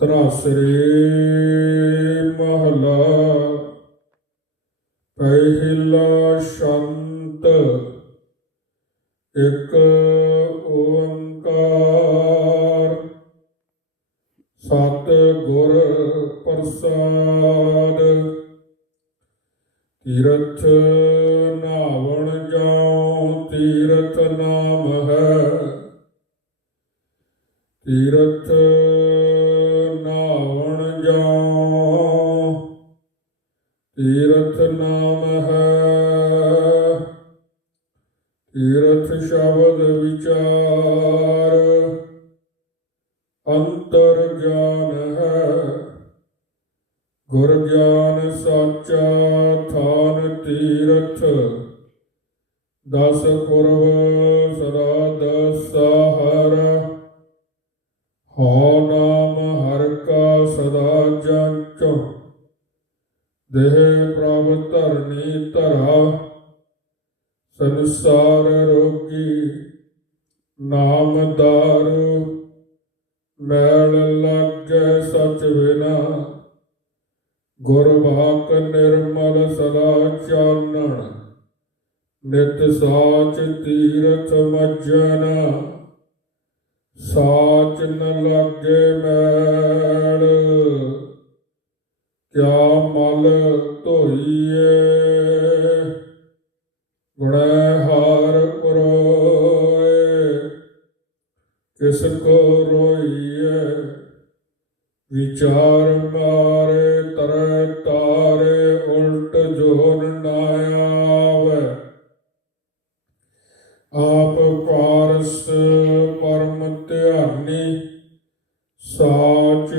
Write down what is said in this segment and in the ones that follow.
ਤਰਾਸਰੇ ਮਹਲਾ, ਪਹਿਲਾ ਸ਼ੰਤ, ਇੱਕ ਓੰਕਾਰ। ਸਤ ਗੁਰ ਪ੍ਰਸਾਦ, ਤੀਰਥ ਨਾਵਣ ਜਾਉ, ਤੀਰਥ ਨਾਮ ਹੈ। ਤੀਰਥ ਤੀਰਥ ਨਾਮ ਹੈ ਤੀਰਥ ਸ਼ਬਦ ਵਿਚਾਰ। ਅੰਤਰ ਗਿਆਨ ਹੈ ਗੁਰ ਗਿਆਨ ਸਾਚਾ ਥਾਨ ਤੀਰਥ। ਦਸ ਪੁਰਬ ਸਦਾ ਦਸਹਰ ਹਉ ਨਾਮ ਦੇਹ ਪ੍ਰਭ ਧਰਨੀ ਧਰਾ, ਸੰਸਾਰ ਰੋਗੀ, ਨਾਮ ਦਾਰੂ, ਮੈਲ ਲਾਗੇ ਸਚ ਬਿਨਾ ਗੁਰ ਬਾਕ ਨਿਰਮਲ ਸਦਾ ਚਾਨਣ, ਨਿਤ ਸਾਚ ਤੀਰਥ ਮੱਜਨ, ਸਾਚ ਨ ਲਾਗੇ ਮੈਲ। ਕਿਆ ਮਲ ਧੋਈਏ? ਗੁਣੈ ਹਾਰ ਪਰੋਏ। ਕਿਸ ਕੋ ਰੋਈਏ? ਵਿਚਾਰ ਮਾਰੇ, ਤਰੈ ਤਾਰੇ, ਉਲਟ ਜੋਨ ਨਾ ਆਵੇ। ਆਪ ਪਾਰਸ ਪਰਮ ਧਿਆਨੀ, ਸਾਚ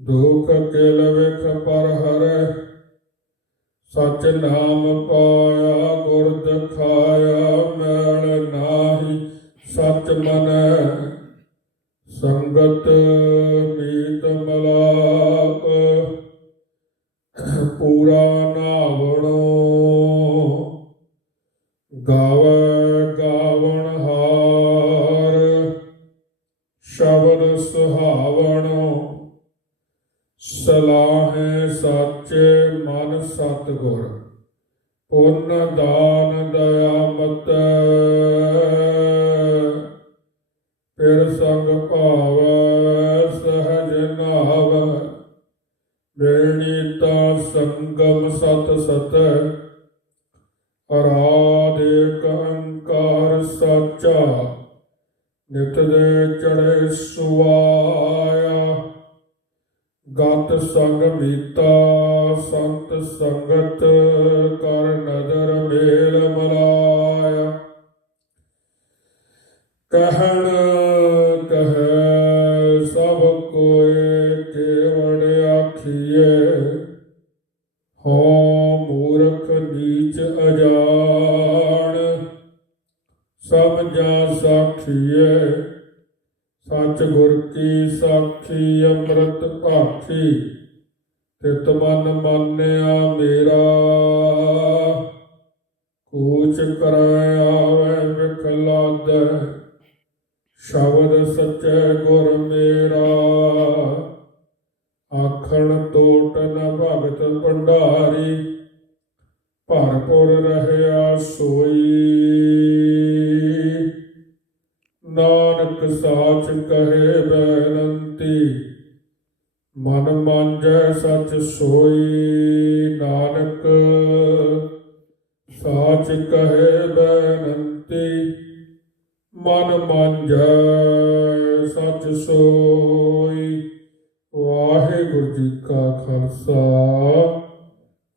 ਦੁਖ ਕਿਲ ਵਿਖ ਪਰ ਹਰੈ, ਸਚ ਨਾਮ ਪਾਇਆ, ਗੁਰ ਦਿਖਾਇਆ, ਮੈਲ ਨਾਹੀ, ਸਚ ਮਨੈ, ਸੰਗਤ ਮੀਤ ਮਲਾਪ, ਪੂਰਾ ਨਾਵਣੋ, ਗਾਵੇ ਸਲਾਹੇ ਸਾਚੇ ਮਨ ਸਤਗੁਰ, ਪੁੰਨ ਦਾਨ ਦਇਆ ਮਤ। ਫਿਰ ਸੰਗ ਭਾਵੈ ਸਹਜ ਨਾਵ ਬੇਣੀ ਤਾ ਸੰਗਮ ਸਤ ਸਤ। ਅਰਾਧਿਕ ਅੰਕਾਰ ਸਾਚਾ, ਨਿਤ ਦੇ ਚੜੇ ਸੁਆ। ਗਤ ਸੰਗ ਮੀਤਾ, ਸੰਤ ਸੰਗਤ ਕਰ ਨਦਰ ਮੇਲ ਮਲਾਇਆ। ਕਹਿਣ, ਕਹੈ, ਸਭ ਕੋਏ ਕੇਵੜ ਆਖੀਏ ਹੋ ਮੂਰਖ ਨੀਚ ਅਜਾਣ, ਸਭ ਜਾ ਸਾਖੀਏ ਸੱਚ ਗੁਰ ਕੀ ਸਾਖੀ ਅੰਮ੍ਰਿਤ ਭਾਖੀ, ਤਿਤ ਮਨ ਮੰਨਿਆ ਮੇਰਾ। ਕੂਚ ਕਰੈ ਆਵੇ ਵਿਖਲਾਦ ਸ਼ਬਦ ਸੱਚੇ ਗੁਰ ਮੇਰਾ। ਆਖਣ ਟੋਟ ਨ ਭਗਤ ਭੰਡਾਰੀ, ਭਰਪੁਰ ਰਹਿਆ ਸੋਈ। ਸਾਚ ਕਹੇ ਬੈਨੰਤੀ ਮਨ ਮੰਜੈ ਸਚ ਸੋਈ ਨਾਨਕ। ਸਾਚ ਕਹੇ ਬੈਨੰਤੀ ਮਨ ਮੰਜੈ ਸਚ ਸੋਈ। ਵਾਹਿਗੁਰੂ ਜੀ ਕਾ ਖਾਲਸਾ,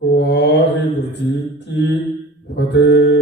ਵਾਹਿਗੁਰੂ ਜੀ ਕੀ ਫਤਿਹ।